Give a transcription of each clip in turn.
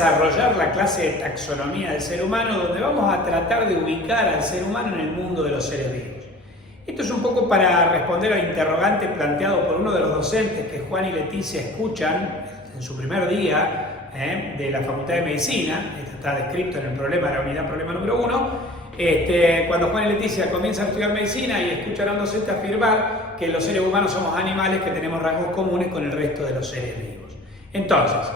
desarrollar la clase de taxonomía del ser humano, donde vamos a tratar de ubicar al ser humano en el mundo de los seres vivos. Esto es un poco para responder al interrogante planteado por uno de los docentes que Juan y Leticia escuchan en su primer día de la Facultad de Medicina. Esto está descrito en el problema de la unidad problema número 1. Cuando Juan y Leticia comienzan a estudiar medicina y escuchan a un docente afirmar que los seres humanos somos animales que tenemos rasgos comunes con el resto de los seres vivos. Entonces,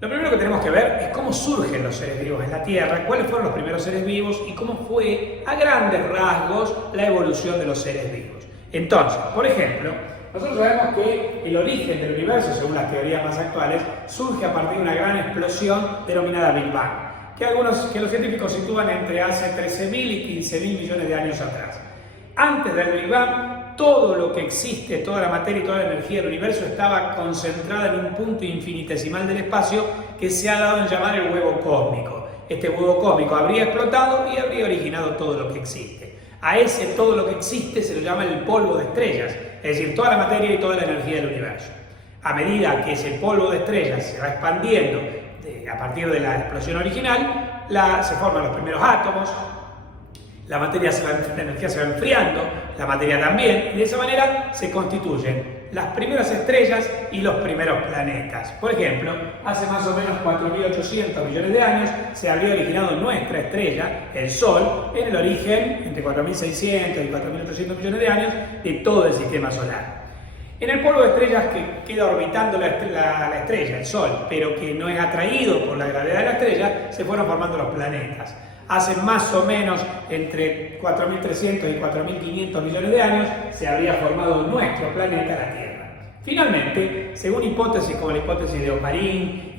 lo primero que tenemos que ver es cómo surgen los seres vivos en la Tierra, cuáles fueron los primeros seres vivos y cómo fue, a grandes rasgos, la evolución de los seres vivos. Entonces, por ejemplo, nosotros sabemos que el origen del universo, según las teorías más actuales, surge a partir de una gran explosión denominada Big Bang, que los científicos sitúan entre hace 13.000 y 15.000 millones de años atrás. Antes del Big Bang, todo lo que existe, toda la materia y toda la energía del universo estaba concentrada en un punto infinitesimal del espacio que se ha dado en llamar el huevo cósmico. Este huevo cósmico habría explotado y habría originado todo lo que existe. A ese todo lo que existe se lo llama el polvo de estrellas, es decir, toda la materia y toda la energía del universo. A medida que ese polvo de estrellas se va expandiendo a partir de la explosión original, se forman los primeros átomos, la energía se va enfriando, la materia también, y de esa manera se constituyen las primeras estrellas y los primeros planetas. Por ejemplo, hace más o menos 4.800 millones de años se habría originado nuestra estrella, el Sol, en el origen, entre 4.600 y 4.800 millones de años, de todo el sistema solar. En el polvo de estrellas que queda orbitando la estrella, el Sol, pero que no es atraído por la gravedad de la estrella, se fueron formando los planetas. Hace más o menos entre 4.300 y 4.500 millones de años se habría formado nuestro planeta, la Tierra. Finalmente, según hipótesis como la hipótesis de Oparin,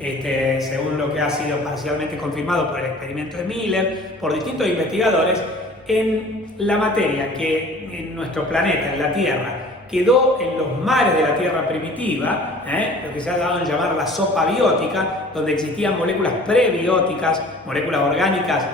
según lo que ha sido parcialmente confirmado por el experimento de Miller, por distintos investigadores, en la materia que en nuestro planeta, en la Tierra, quedó en los mares de la Tierra primitiva, lo que se ha dado en llamar la sopa biótica, donde existían moléculas prebióticas, moléculas orgánicas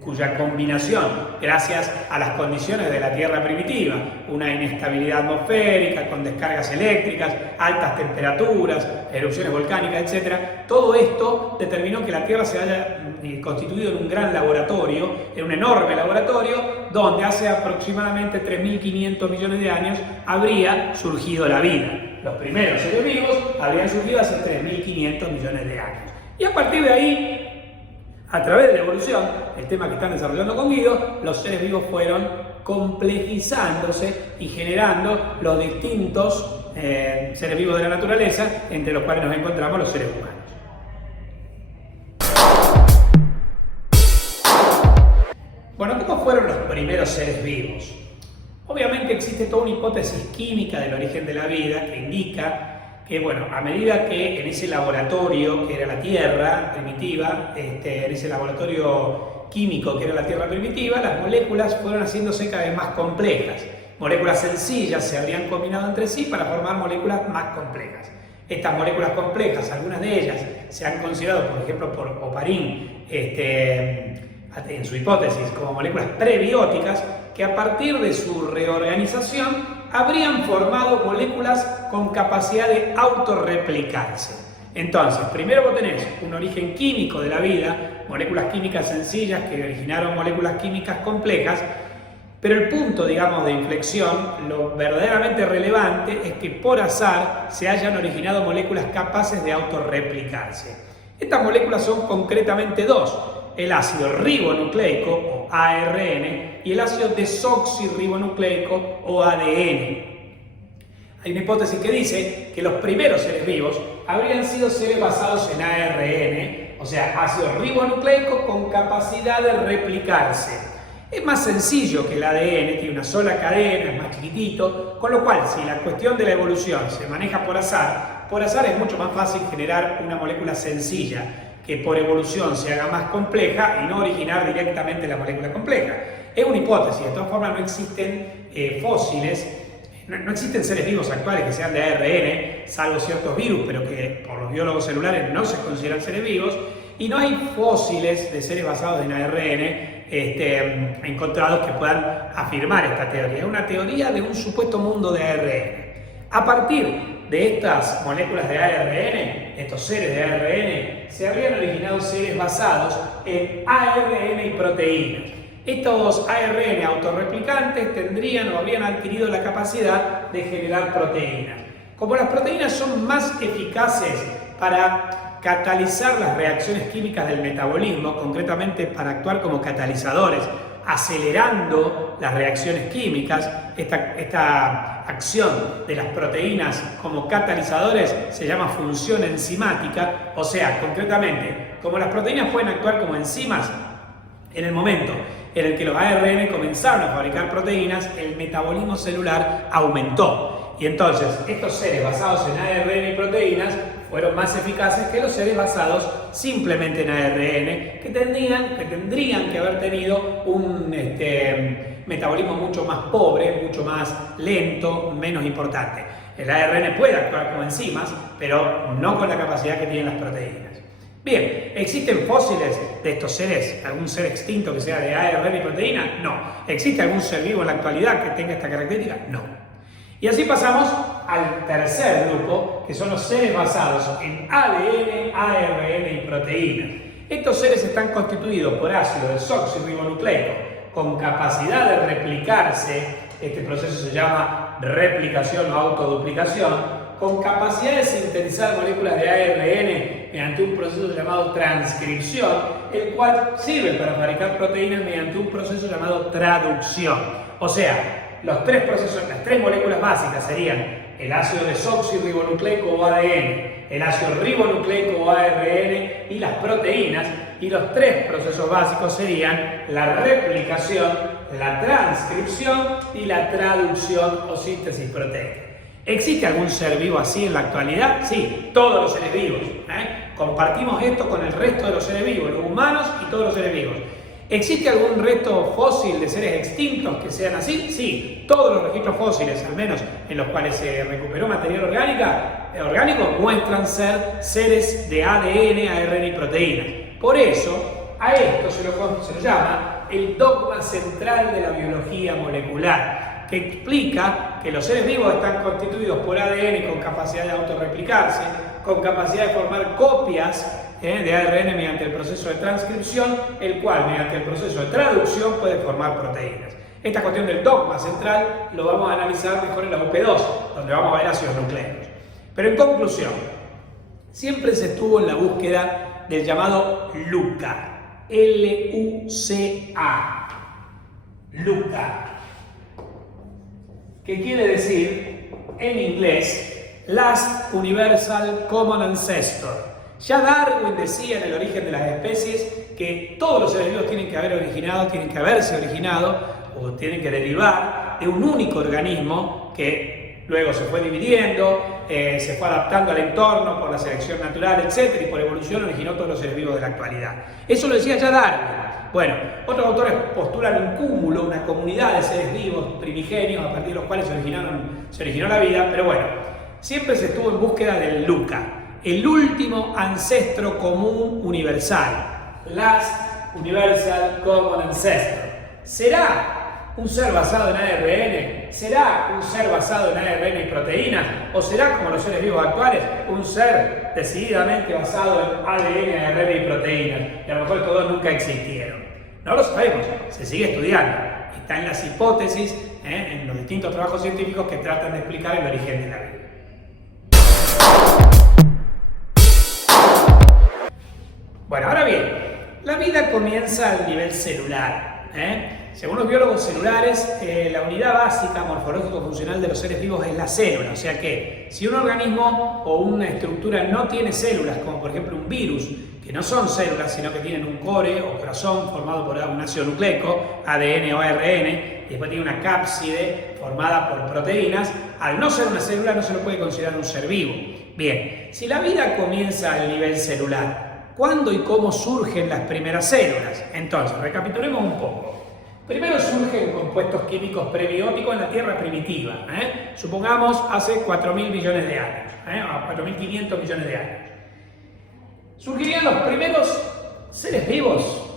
cuya combinación, gracias a las condiciones de la Tierra primitiva, una inestabilidad atmosférica con descargas eléctricas, altas temperaturas, erupciones volcánicas, etc., todo esto determinó que la Tierra se haya constituido en un gran laboratorio, en un enorme laboratorio, donde hace aproximadamente 3.500 millones de años habría surgido la vida. Los primeros seres vivos habrían surgido hace 3.500 millones de años. Y a partir de ahí, a través de la evolución, el tema que están desarrollando con Guido, los seres vivos fueron complejizándose y generando los distintos seres vivos de la naturaleza, entre los cuales nos encontramos los seres humanos. Bueno, ¿cómo fueron los primeros seres vivos? Obviamente existe toda una hipótesis química del origen de la vida que indica que, bueno, a medida que en ese laboratorio que era la Tierra primitiva, en ese laboratorio químico que era la Tierra primitiva, las moléculas fueron haciéndose cada vez más complejas. Moléculas sencillas se habrían combinado entre sí para formar moléculas más complejas. Estas moléculas complejas, algunas de ellas se han considerado, por ejemplo, por Oparin, en su hipótesis, como moléculas prebióticas, que a partir de su reorganización habrían formado moléculas con capacidad de autorreplicarse. Entonces, primero vos tenés un origen químico de la vida, moléculas químicas sencillas que originaron moléculas químicas complejas, pero el punto, digamos, de inflexión, lo verdaderamente relevante, es que por azar se hayan originado moléculas capaces de autorreplicarse. Estas moléculas son concretamente dos: el ácido ribonucleico, o ARN, y el ácido desoxirribonucleico, o ADN. Hay una hipótesis que dice que los primeros seres vivos habrían sido seres basados en ARN, o sea, ácido ribonucleico con capacidad de replicarse. Es más sencillo que el ADN, tiene una sola cadena, es más chiquitito, con lo cual, si la cuestión de la evolución se maneja por azar es mucho más fácil generar una molécula sencilla que por evolución se haga más compleja y no originar directamente la molécula compleja. Es una hipótesis, de todas formas no existen fósiles, no existen seres vivos actuales que sean de ARN, salvo ciertos virus, pero que por los biólogos celulares no se consideran seres vivos, y no hay fósiles de seres basados en ARN encontrados que puedan afirmar esta teoría. Es una teoría de un supuesto mundo de ARN. A partir de estas moléculas de ARN, estos seres de ARN, se habrían originado seres basados en ARN y proteínas. Estos ARN autorreplicantes tendrían o habrían adquirido la capacidad de generar proteínas. Como las proteínas son más eficaces para catalizar las reacciones químicas del metabolismo, concretamente para actuar como catalizadores, acelerando las reacciones químicas, esta acción de las proteínas como catalizadores se llama función enzimática, o sea, concretamente, como las proteínas pueden actuar como enzimas, en el momento en el que los ARN comenzaron a fabricar proteínas, el metabolismo celular aumentó. Y entonces, estos seres basados en ARN y proteínas fueron más eficaces que los seres basados simplemente en ARN, que tendrían que haber tenido un metabolismo mucho más pobre, mucho más lento, menos importante. El ARN puede actuar como enzimas, pero no con la capacidad que tienen las proteínas. Bien, ¿existen fósiles de estos seres? ¿Algún ser extinto que sea de ARN y proteína? No. ¿Existe algún ser vivo en la actualidad que tenga esta característica? No. Y así pasamos al tercer grupo, que son los seres basados en ADN, ARN y proteínas. Estos seres están constituidos por ácido desoxirribonucleico con capacidad de replicarse, este proceso se llama replicación o autoduplicación, con capacidad de sintetizar moléculas de ARN mediante un proceso llamado transcripción, el cual sirve para fabricar proteínas mediante un proceso llamado traducción. O sea, los tres procesos, las tres moléculas básicas serían el ácido desoxirribonucleico o ADN, el ácido ribonucleico o ARN y las proteínas, y los tres procesos básicos serían la replicación, la transcripción y la traducción o síntesis proteica. ¿Existe algún ser vivo así en la actualidad? Sí, todos los seres vivos. Compartimos esto con el resto de los seres vivos, los humanos y todos los seres vivos. ¿Existe algún resto fósil de seres extintos que sean así? Sí, todos los registros fósiles, al menos en los cuales se recuperó material orgánico, muestran ser seres de ADN, ARN y proteínas. Por eso, a esto se lo llama el dogma central de la biología molecular, que explica que los seres vivos están constituidos por ADN con capacidad de autorreplicarse, con capacidad de formar copias de ARN mediante el proceso de transcripción, el cual mediante el proceso de traducción puede formar proteínas. Esta cuestión del dogma central lo vamos a analizar mejor en la UP2, donde vamos a ver ácidos nucleicos. Pero en conclusión, siempre se estuvo en la búsqueda del llamado LUCA, L-U-C-A, LUCA, que quiere decir en inglés Last Universal Common Ancestor. Ya Darwin decía en El origen de las especies que todos los seres vivos tienen que haberse originado o tienen que derivar de un único organismo que luego se fue dividiendo, se fue adaptando al entorno por la selección natural, etc. Y por evolución originó todos los seres vivos de la actualidad. Eso lo decía ya Darwin. Bueno, otros autores postulan un cúmulo, una comunidad de seres vivos primigenios a partir de los cuales se originó la vida, pero bueno, siempre se estuvo en búsqueda del LUCA, el último ancestro común universal, Last Universal Common Ancestor. ¿Será un ser basado en ARN? ¿Será un ser basado en ARN y proteínas? ¿O será, como los seres vivos actuales, un ser decididamente basado en ADN, ARN y proteínas? Y a lo mejor todos nunca existieron. No lo sabemos, se sigue estudiando. Está en las hipótesis, en los distintos trabajos científicos que tratan de explicar el origen de la vida. Bueno, ahora bien, la vida comienza al nivel celular. Según los biólogos celulares, la unidad básica morfológico-funcional de los seres vivos es la célula. O sea que si un organismo o una estructura no tiene células, como por ejemplo un virus, que no son células, sino que tienen un core o corazón formado por un ácido nucleico, ADN o ARN, y después tiene una cápside formada por proteínas, al no ser una célula no se lo puede considerar un ser vivo. Bien, si la vida comienza al nivel celular, ¿cuándo y cómo surgen las primeras células? Entonces, recapitulemos un poco. Primero surgen compuestos químicos prebióticos en la Tierra primitiva. Supongamos hace 4.000 millones de años, o 4.500 millones de años. Surgirían los primeros seres vivos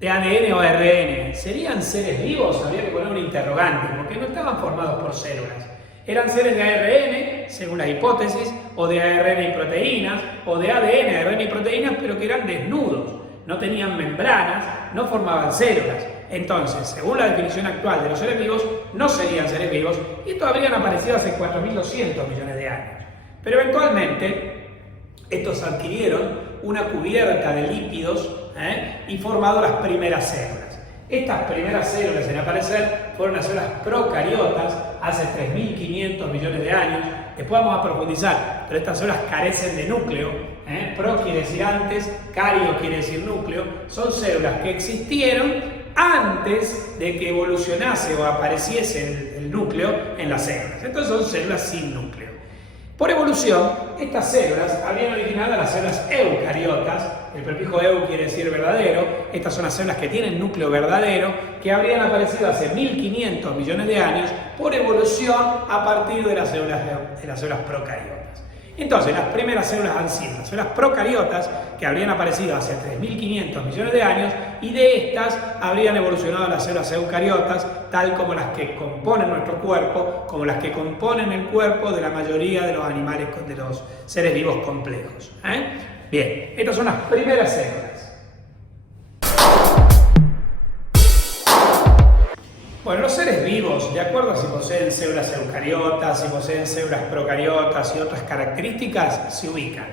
de ADN o ARN. ¿Serían seres vivos? Habría que poner un interrogante, porque no estaban formados por células. Eran seres de ARN, según las hipótesis, o de ARN y proteínas, o de ADN, ARN y proteínas, pero que eran desnudos, no tenían membranas, no formaban células. Entonces, según la definición actual de los seres vivos, no serían seres vivos y estos habrían aparecido hace 4.200 millones de años. Pero eventualmente, estos adquirieron una cubierta de lípidos y formado las primeras células. Estas primeras células en aparecer fueron las células procariotas hace 3.500 millones de años. Después vamos a profundizar, pero estas células carecen de núcleo. Pro quiere decir antes, cario quiere decir núcleo. Son células que existieron antes de que evolucionase o apareciese el núcleo en las células. Entonces son células sin núcleo. Por evolución, estas células habrían originado a las células eucariotas. El prefijo eu quiere decir verdadero. Estas son las células que tienen núcleo verdadero, que habrían aparecido hace 1.500 millones de años por evolución a partir de las células procariotas. Entonces, las primeras células han sido las células procariotas, que habrían aparecido hace 3.500 millones de años, y de estas habrían evolucionado las células eucariotas, tal como las que componen nuestro cuerpo, como las que componen el cuerpo de la mayoría de los animales, de los seres vivos complejos. Bien, estas son las primeras células. Bueno, los seres vivos, de acuerdo a si poseen células eucariotas, si poseen células procariotas y otras características, se ubican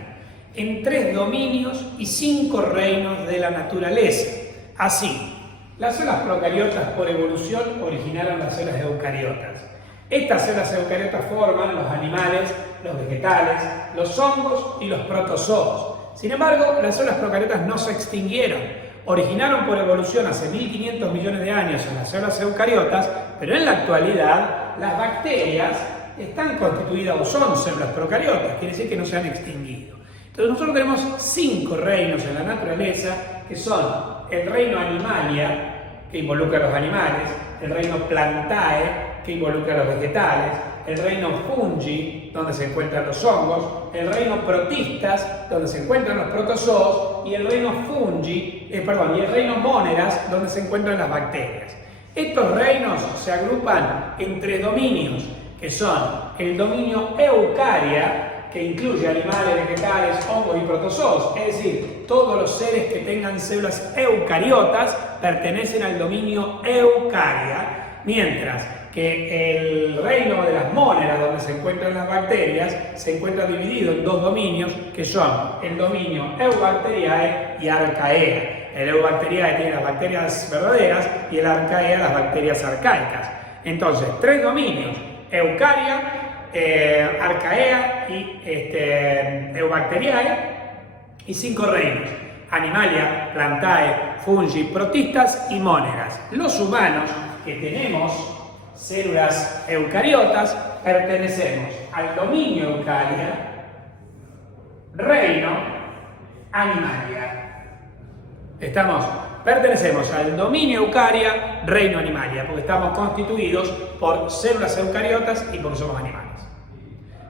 en 3 dominios y 5 reinos de la naturaleza. Así, las células procariotas por evolución originaron las células eucariotas. Estas células eucariotas forman los animales, los vegetales, los hongos y los protozoos. Sin embargo, las células procariotas no se extinguieron. Originaron por evolución hace 1.500 millones de años en las células eucariotas, pero en la actualidad las bacterias están constituidas o son células procariotas, quiere decir que no se han extinguido. Entonces nosotros tenemos 5 reinos en la naturaleza, que son el reino Animalia, que involucra a los animales, el reino Plantae, que involucra a los vegetales, el reino Fungi, donde se encuentran los hongos, el reino Protistas, donde se encuentran los protozoos, y el reino y el reino Moneras, donde se encuentran las bacterias. Estos reinos se agrupan en 3 dominios, que son el dominio Eucaria, que incluye animales, vegetales, hongos y protozoos, es decir, todos los seres que tengan células eucariotas pertenecen al dominio Eucaria, mientras que el reino de las móneras, donde se encuentran las bacterias, se encuentra dividido en 2 dominios, que son el dominio Eubacteriae y Archaea. El Eubacteriae tiene las bacterias verdaderas y el Archaea las bacterias arcaicas. Entonces, 3 dominios: Eucaria, Archaea y Eubacteriae, y 5 reinos: Animalia, Plantae, Fungi, Protistas y Moneras. Los humanos que tenemos células eucariotas pertenecemos al dominio Eucaria, reino Animalia. Pertenecemos al dominio Eucaria, reino Animalia, porque estamos constituidos por células eucariotas y porque somos animales.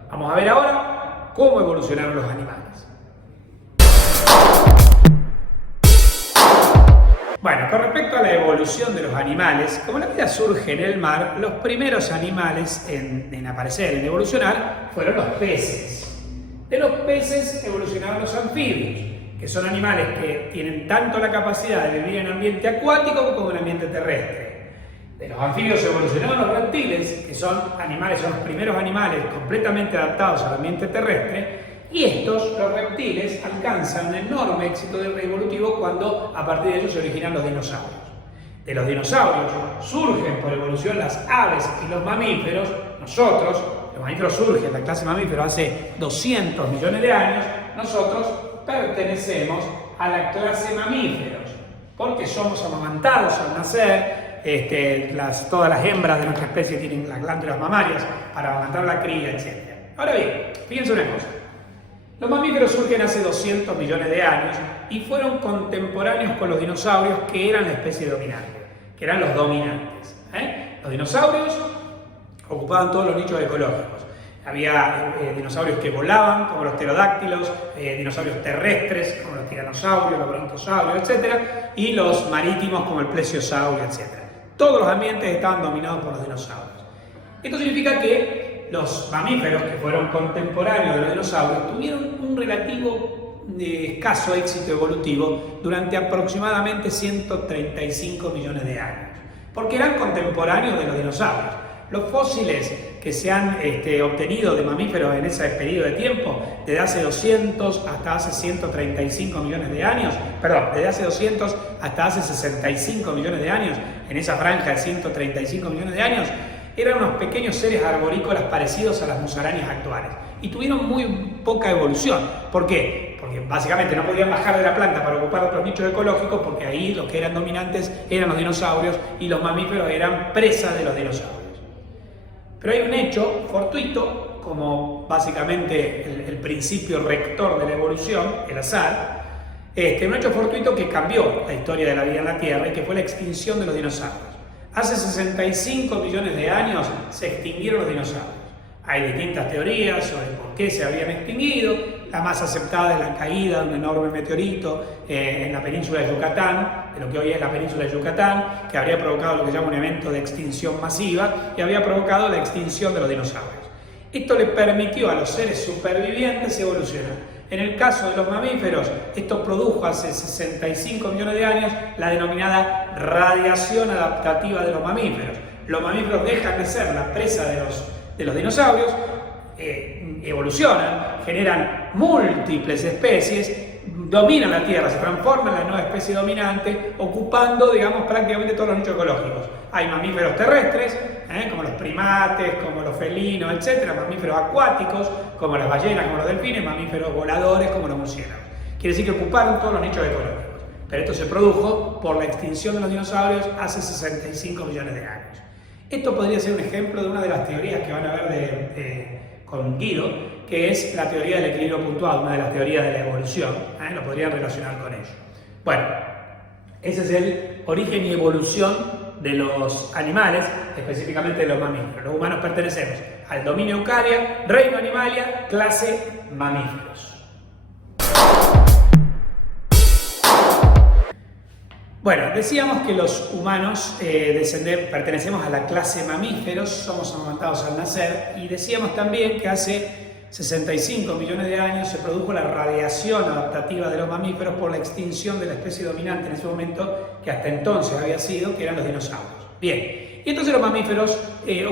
Vamos a ver ahora cómo evolucionaron los animales. Bueno, con respecto a la evolución de los animales, como la vida surge en el mar, los primeros animales en aparecer, en evolucionar, fueron los peces. De los peces evolucionaron los anfibios, que son animales que tienen tanto la capacidad de vivir en ambiente acuático como en ambiente terrestre. De los anfibios evolucionaron los reptiles, que son los primeros animales completamente adaptados al ambiente terrestre. Y los reptiles, alcanzan un enorme éxito evolutivo cuando a partir de ellos se originan los dinosaurios. De los dinosaurios surgen por evolución las aves y los mamíferos. Nosotros, los mamíferos surgen, la clase mamífero, hace 200 millones de años. Nosotros pertenecemos a la clase mamíferos, porque somos amamantados al nacer. Todas las hembras de nuestra especie tienen las glándulas mamarias para amamantar la cría, etc. Ahora bien, fíjense una cosa. Los mamíferos surgen hace 200 millones de años y fueron contemporáneos con los dinosaurios, que eran la especie dominante, que eran los dominantes. Los dinosaurios ocupaban todos los nichos ecológicos. Había dinosaurios que volaban, como los pterodáctilos, dinosaurios terrestres, como los tiranosaurios, los brontosaurios, etc. Y los marítimos, como el plesiosaurio, etc. Todos los ambientes estaban dominados por los dinosaurios. Esto significa que los mamíferos que fueron contemporáneos de los dinosaurios tuvieron un relativo escaso éxito evolutivo durante aproximadamente 135 millones de años, porque eran contemporáneos de los dinosaurios. Los fósiles que se han obtenido de mamíferos en ese periodo de tiempo, desde hace 200 hasta hace 135 millones de años, perdón, desde hace 200 hasta hace 65 millones de años, en esa franja de 135 millones de años, eran unos pequeños seres arborícolas parecidos a las musarañas actuales y tuvieron muy poca evolución. ¿Por qué? Porque básicamente no podían bajar de la planta para ocupar otros nichos ecológicos, porque ahí los que eran dominantes eran los dinosaurios y los mamíferos eran presa de los dinosaurios. Pero hay un hecho fortuito, como básicamente el principio rector de la evolución, el azar, un hecho fortuito que cambió la historia de la vida en la Tierra y que fue la extinción de los dinosaurios. Hace 65 millones de años se extinguieron los dinosaurios. Hay distintas teorías sobre por qué se habían extinguido. La más aceptada es la caída de un enorme meteorito en la península de Yucatán, de lo que hoy es la península de Yucatán, que habría provocado lo que se llama un evento de extinción masiva y había provocado la extinción de los dinosaurios. Esto le permitió a los seres supervivientes evolucionar. En el caso de los mamíferos, esto produjo hace 65 millones de años la denominada radiación adaptativa de los mamíferos. Los mamíferos dejan de ser la presa de los dinosaurios, evolucionan, generan múltiples especies, dominan la Tierra, se transforman en la nueva especie dominante, ocupando, digamos, prácticamente todos los nichos ecológicos. Hay mamíferos terrestres, como los primates, como los felinos, etc. Mamíferos acuáticos, como las ballenas, como los delfines, mamíferos voladores, como los murciélagos. Quiere decir que ocuparon todos los nichos ecológicos. Pero esto se produjo por la extinción de los dinosaurios hace 65 millones de años. Esto podría ser un ejemplo de una de las teorías que van a ver con Guido, que es la teoría del equilibrio puntual, una de las teorías de la evolución. Lo podrían relacionar con ello. Bueno, ese es el origen y evolución de los animales, específicamente de los mamíferos. Los humanos pertenecemos al dominio Eukarya, reino Animalia, clase mamíferos. Bueno, decíamos que los humanos pertenecemos a la clase mamíferos, somos amamantados al nacer, y decíamos también que hace 65 millones de años se produjo la radiación adaptativa de los mamíferos por la extinción de la especie dominante en ese momento, que hasta entonces había sido, que eran los dinosaurios. Bien, y entonces los mamíferos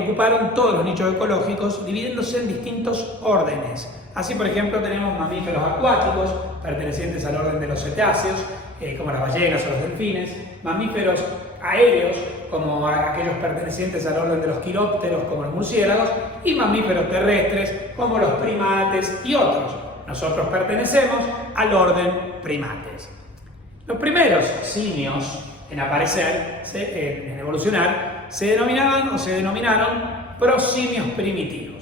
ocuparon todos los nichos ecológicos, dividiéndose en distintos órdenes. Así, por ejemplo, tenemos mamíferos acuáticos, pertenecientes al orden de los cetáceos, como las ballenas o los delfines, mamíferos aéreos, como aquellos pertenecientes al orden de los quirópteros, como los murciélagos, y mamíferos terrestres, como los primates y otros. Nosotros pertenecemos al orden primates. Los primeros simios en aparecer, en evolucionar, se denominaron prosimios primitivos.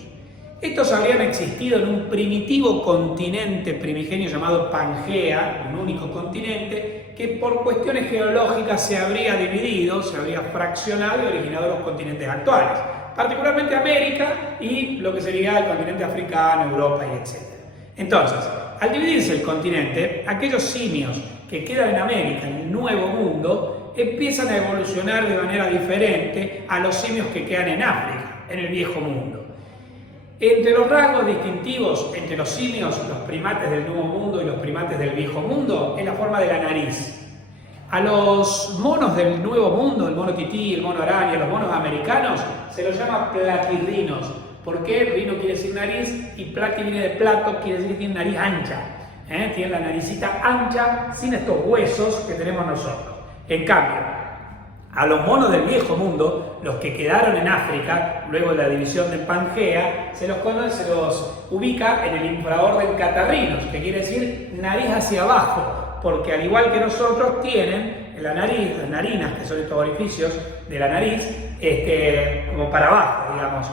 Estos habrían existido en un primitivo continente primigenio llamado Pangea, un único continente, que por cuestiones geológicas se habría dividido, se habría fraccionado y originado los continentes actuales, particularmente América y lo que sería el continente africano, Europa y etc. Entonces, al dividirse el continente, aquellos simios que quedan en América, en el Nuevo Mundo, empiezan a evolucionar de manera diferente a los simios que quedan en África, en el Viejo Mundo. Entre los rasgos distintivos entre los simios, los primates del Nuevo Mundo y los primates del Viejo Mundo, es la forma de la nariz. A los monos del Nuevo Mundo, el mono tití, el mono araña, los monos americanos, se los llama platirrinos. ¿Por qué? Rino quiere decir nariz y plati viene de plato, quiere decir que tiene nariz ancha. Tiene la naricita ancha, sin estos huesos que tenemos nosotros. En cambio, a los monos del Viejo Mundo, los que quedaron en África, luego de la división de Pangea, se los ubica en el infraorden catarrinos, que quiere decir nariz hacia abajo, porque al igual que nosotros tienen en la nariz, las narinas, que son estos orificios de la nariz, como para abajo, digamos,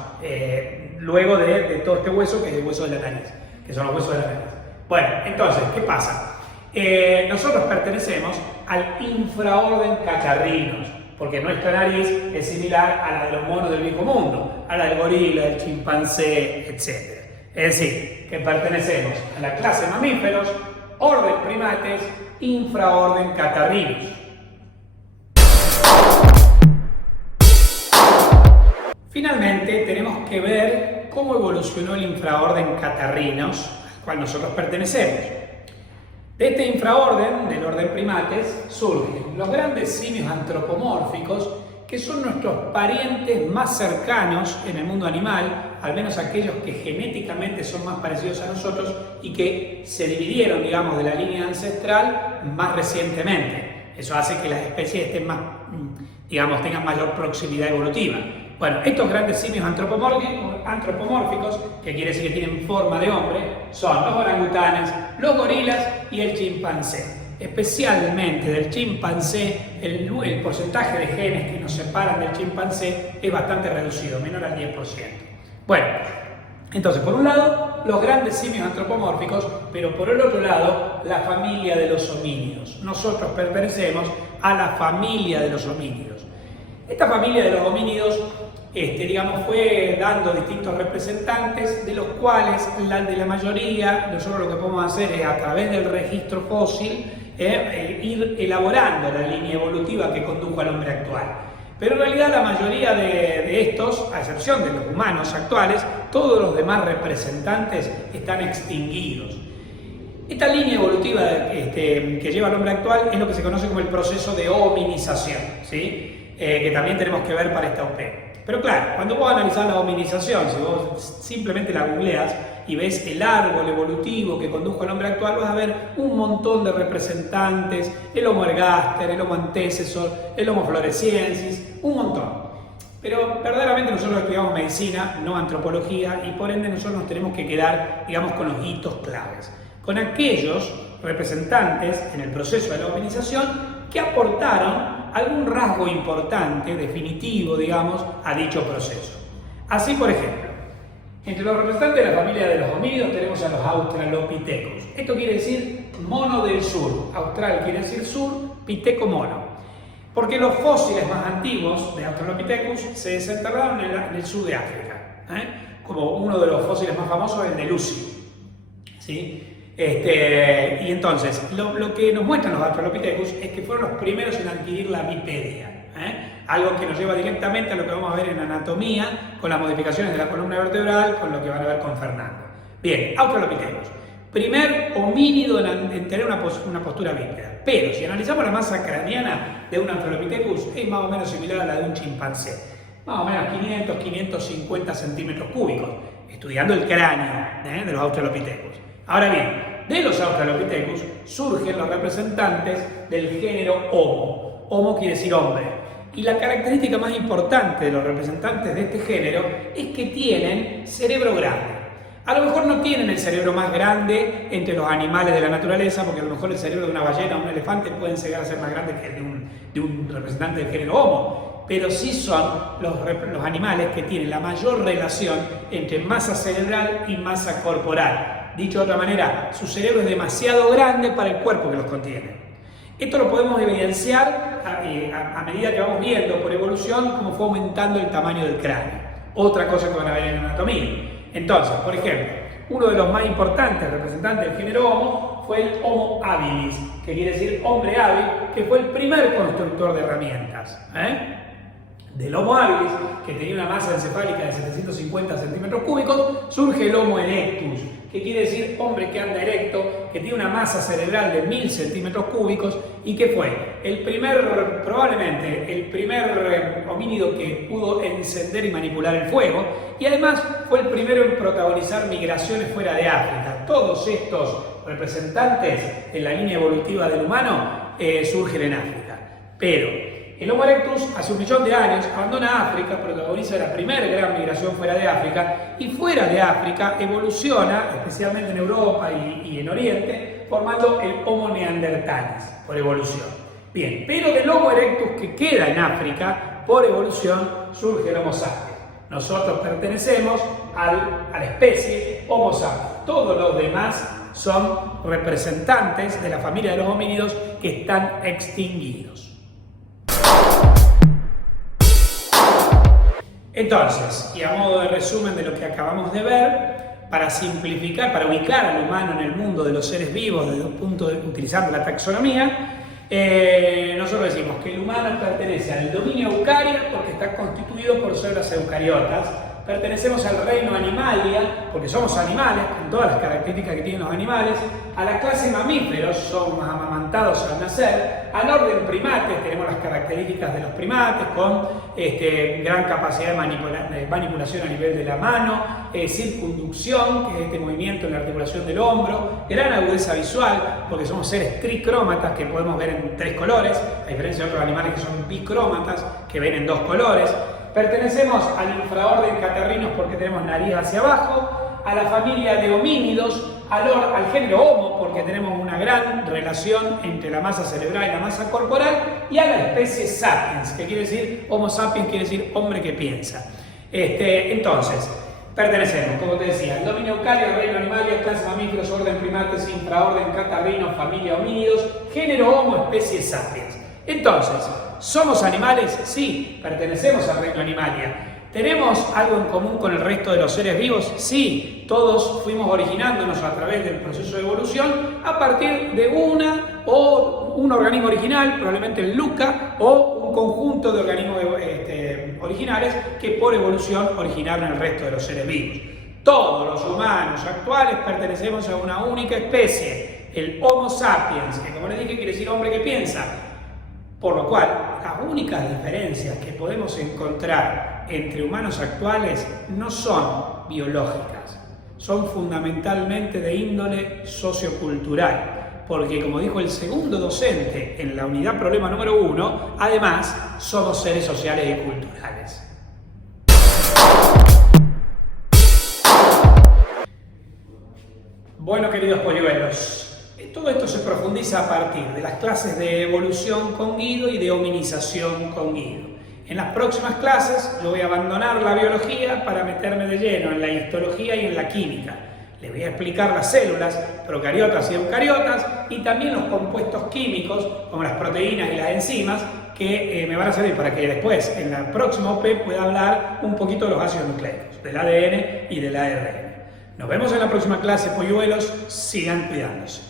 luego de todo este hueso, que es el hueso de la nariz, que son los huesos de la nariz. Bueno, entonces, ¿qué pasa? Nosotros pertenecemos al infraorden catarrinos, porque nuestra nariz es similar a la de los monos del Viejo Mundo, a la del gorila, del chimpancé, etc. Es decir, que pertenecemos a la clase mamíferos, orden primates, infraorden catarrinos. Finalmente, tenemos que ver cómo evolucionó el infraorden Catarrhinus, al cual nosotros pertenecemos. De este infraorden, del orden primates, surgen los grandes simios antropomórficos, que son nuestros parientes más cercanos en el mundo animal, al menos aquellos que genéticamente son más parecidos a nosotros y que se dividieron, digamos, de la línea ancestral más recientemente. Eso hace que las especies estén más, digamos, tengan mayor proximidad evolutiva. Bueno, estos grandes simios antropomórficos, que quiere decir que tienen forma de hombre, son los orangutanes, los gorilas y el chimpancé. Especialmente del chimpancé, el porcentaje de genes que nos separan del chimpancé es bastante reducido, menor al 10%. Bueno, entonces por un lado los grandes simios antropomórficos, pero por el otro lado la familia de los homínidos. Nosotros pertenecemos a la familia de los homínidos. Esta familia de los homínidos, digamos, fue dando distintos representantes, de los cuales la mayoría, nosotros lo que podemos hacer es a través del registro fósil, ir elaborando la línea evolutiva que condujo al hombre actual. Pero en realidad la mayoría de estos, a excepción de los humanos actuales, todos los demás representantes están extinguidos. Esta línea evolutiva que lleva al hombre actual es lo que se conoce como el proceso de hominización, ¿sí? Que también tenemos que ver para esta OP. Pero claro, cuando vos analizás la hominización, si vos simplemente la googleas y ves el árbol evolutivo que condujo al hombre actual, vas a ver un montón de representantes, el Homo ergaster, el Homo antecessor, el Homo floresiensis, un montón. Pero verdaderamente nosotros estudiamos medicina, no antropología, y por ende nosotros nos tenemos que quedar, digamos, con los hitos claves, con aquellos representantes en el proceso de la hominización que aportaron algún rasgo importante, definitivo, digamos, a dicho proceso. Así, por ejemplo, entre los representantes de la familia de los homínidos tenemos a los Australopithecus. Esto quiere decir mono del sur. Austral quiere decir sur, piteco mono. Porque los fósiles más antiguos de Australopithecus se desenterraron en el sur de África. Como uno de los fósiles más famosos es el de Lucy, ¿sí? Y entonces, lo que nos muestran los Australopithecus es que fueron los primeros en adquirir la bipedia, algo que nos lleva directamente a lo que vamos a ver en anatomía, con las modificaciones de la columna vertebral, con lo que van a ver con Fernando. Bien, Australopithecus, primer homínido en tener una postura bípeda, pero si analizamos la masa craneana de un Australopithecus es más o menos similar a la de un chimpancé, más o menos 500-550 centímetros cúbicos, estudiando el cráneo de los Australopithecus. Ahora bien, de los Australopithecus surgen los representantes del género Homo. Homo quiere decir hombre. Y la característica más importante de los representantes de este género es que tienen cerebro grande. A lo mejor no tienen el cerebro más grande entre los animales de la naturaleza, porque a lo mejor el cerebro de una ballena o un elefante pueden llegar a ser más grande que el de un representante del género Homo. Pero sí son los animales que tienen la mayor relación entre masa cerebral y masa corporal. Dicho de otra manera, su cerebro es demasiado grande para el cuerpo que los contiene. Esto lo podemos evidenciar a medida que vamos viendo por evolución cómo fue aumentando el tamaño del cráneo. Otra cosa que van a ver en anatomía. Entonces, por ejemplo, uno de los más importantes representantes del género Homo fue el Homo habilis, que quiere decir hombre hábil, que fue el primer constructor de herramientas. Del Homo habilis, que tenía una masa encefálica de 750 centímetros cúbicos, surge el Homo erectus, que quiere decir hombre que anda erecto, que tiene una masa cerebral de 1000 centímetros cúbicos y que fue probablemente el primer homínido que pudo encender y manipular el fuego, y además fue el primero en protagonizar migraciones fuera de África. Todos estos representantes en la línea evolutiva del humano surgen en África. Pero el Homo erectus hace 1 millón de años abandona África, protagoniza la primera gran migración fuera de África, y fuera de África evoluciona, especialmente en Europa y en Oriente, formando el Homo neanderthalis, por evolución. Bien, pero del Homo erectus que queda en África, por evolución, surge el Homo sapiens. Nosotros pertenecemos a la especie Homo sapiens. Todos los demás son representantes de la familia de los homínidos que están extinguidos. Entonces, y a modo de resumen de lo que acabamos de ver, para simplificar, para ubicar al humano en el mundo de los seres vivos desde un punto de utilizando la taxonomía, nosotros decimos que el humano pertenece al dominio eucaria porque está constituido por células eucariotas, Pertenecemos al reino Animalia, porque somos animales, con todas las características que tienen los animales. A la clase mamíferos, somos amamantados al nacer. Al orden primates, tenemos las características de los primates, con gran capacidad de manipulación a nivel de la mano, circunducción, que es este movimiento en la articulación del hombro, gran agudeza visual, porque somos seres tricrómatas que podemos ver en 3 colores, a diferencia de otros animales que son bicrómatas, que ven en 2 colores. Pertenecemos al infraorden catarrinos porque tenemos nariz hacia abajo, a la familia de homínidos, al género Homo porque tenemos una gran relación entre la masa cerebral y la masa corporal, y a la especie Sapiens, que quiere decir Homo sapiens, quiere decir hombre que piensa. Entonces, pertenecemos, como te decía, al dominio eucario, reino Animalia, clase mamíferos, orden primates, infraorden catarrinos, familia homínidos, género Homo, especie Sapiens. Entonces, ¿somos animales? Sí, pertenecemos al reino Animalia. ¿Tenemos algo en común con el resto de los seres vivos? Sí, todos fuimos originándonos a través del proceso de evolución a partir de un organismo original, probablemente el LUCA, o un conjunto de organismos originales que por evolución originaron el resto de los seres vivos. Todos los humanos actuales pertenecemos a una única especie, el Homo sapiens, que como les dije quiere decir hombre que piensa. Por lo cual, las únicas diferencias que podemos encontrar entre humanos actuales no son biológicas, son fundamentalmente de índole sociocultural, porque como dijo el segundo docente en la unidad problema número 1, además somos seres sociales y culturales. Bueno, queridos polluelos, todo esto se profundiza a partir de las clases de evolución con Guido y de hominización con Guido. En las próximas clases yo voy a abandonar la biología para meterme de lleno en la histología y en la química. Les voy a explicar las células, procariotas y eucariotas, y también los compuestos químicos, como las proteínas y las enzimas, que me van a servir para que después, en la próxima OP, pueda hablar un poquito de los ácidos nucleicos, del ADN y del ARN. Nos vemos en la próxima clase, polluelos. Sigan cuidándose.